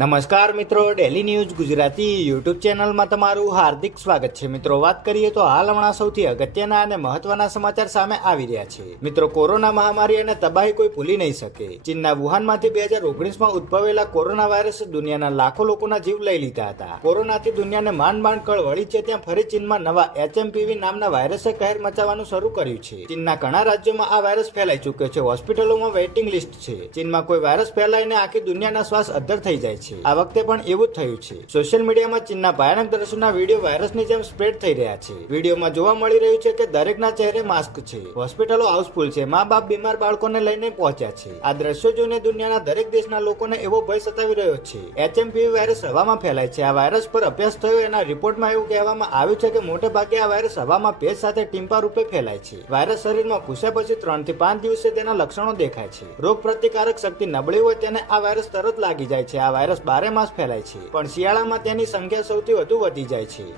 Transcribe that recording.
નમસ્કાર મિત્રો, daily news Gujarati YouTube ચેનલમાં તમારું હાર્દિક સ્વાગત છે. મિત્રો, વાત કરીએ તો હાલ હમણાં સૌથી અગત્યના અને મહત્વના સમાચાર સામે આવી રહ્યા છે. મિત્રો, કોરોના મહામારી અને તબાહી કોઈ ભૂલી નહીં શકે. ચીનના વુહાનમાંથી 2019માં ઉદ્ભવેલા કોરોના વાયરસે દુનિયાના લાખો લોકોના જીવ લઈ લીધા હતા. કોરોનાથી દુનિયાને માંડ કળ વળી છે, ત્યાં ફરી ચીનમાં નવા HMPV નામના વાયરસે કહેર મચાવવાનું શરૂ કર્યું છે. ચીનના ઘણા રાજ્યોમાં આ વાયરસ ફેલાઈ ચૂક્યો છે. હોસ્પિટલોમાં વેઇટિંગ લિસ્ટ છે. ચીનમાં કોઈ વાયરસ ફેલાઈને આખી દુનિયાના શ્વાસ અદ્ધર થઈ જાય છે. આ વખતે પણ એવું જ થયું છે. સોશિયલ મીડિયામાં ચીનના ભયાનક દ્રશ્યોના વિડીયો વાયરસની જેમ સ્પ્રેડ થઈ રહ્યા છે. વિડીયોમાં જોવા મળી રહ્યું છે કે દરેકના ચહેરે માસ્ક છે. હોસ્પિટલો હાઉસફુલ છે. મા-બાપ બીમાર બાળકોને લઈને પહોંચ્યા છે. આ દ્રશ્યો જોઈને દુનિયાના દરેક દેશના લોકોને એવો ભય સતાવી રહ્યો છે. HMPV વાયરસ હવામાં ફેલાય છે. આ વાયરસ પર અભ્યાસ થયો. એના રિપોર્ટમાં એવું કહેવામાં આવ્યું છે કે મોટે ભાગે આ વાયરસ હવામાં ભેજ સાથે ટીમ્પા રૂપે ફેલાય છે. વાયરસ શરીરમાં ઘૂસ્યા પછી 3 થી 5 દિવસે તેના લક્ષણો દેખાય છે. રોગ પ્રતિકારક શક્તિ નબળી હોય તેને આ વાયરસ તરત લાગી જાય છે. આ વાયરસ 12 માસ ફેલાય છે, પણ શિયાળામાં તેની સંખ્યા સૌથી વધુ વધી જાય છે.